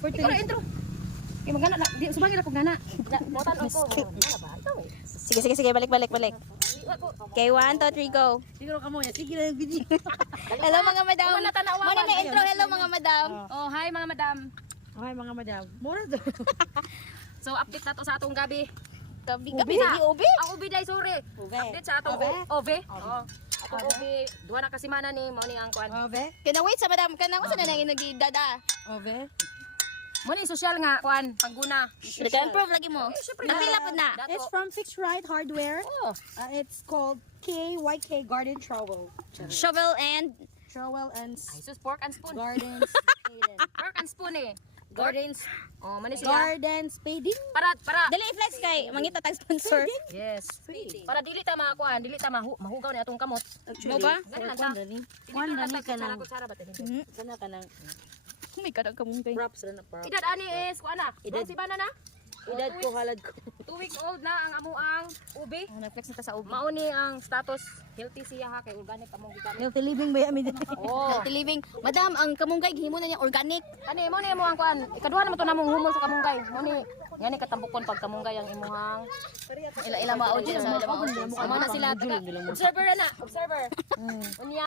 Ikaw intro. Kaya magana na, di sumagi na ko gana. Motan ko. Sige, balik. Okay, 1, 2, 3, go. Siguro ka mo ya, sige na yung video. Hello mga madam. Wala tanawa. Muna na intro, hello mga madam. Oh, hi mga madam. Okay mga madam. Mura do. So update na to sa atong gabi. Gabi, na. lagi ubi. Ang ubi day sorry. Update sa atong ove. Oh. Atong ubi, duha na kasimana ni mao ni ang kuan. Ove. Kana wait sa madam, kana sa na nagidada. Ove. Mo ni social nga kuan pangguna. Nag-improve lagi mo. Napila po na. It's from Fixed Right Hardware. Oh. It's called KYK Garden Trowel. Shovel and Trowel and Ay sus pork and spoon. Gardens Spading. Pork and spoon eh. Gardens. Oh, mani siya. Garden Spading. Para. dali i-flex kay mangita tag sponsor. Yes. Para dili ta makuan, dili ta mahugaw ni atong kamot. Mo ba? Gani lang ta. Kuan dali ka Sana nang. ko sara ba tani. Sana ka nang. Oh my god, ang kamungkay. Props na props. Edad ani is kuan na. Edad. Si bana na. Edad ko halad ko. 2 weeks old na ang amuang ubi. Oh, na-flex na ta sa ubi. Mauni ang status healthy siya ha kay organic among gikan. Healthy living ba yamin din? Oh. Healthy living. Madam, ang kamunggay gihimo na niya organic. Kani mo ni mo ang kuan. Ikaduha naman to namong humol sa kamunggay. Mo ni ngani katambukon pag kamunggay ang imuhang Ila maaudio sa ila maaudio. amo na sila taga observer na. Observer. Unya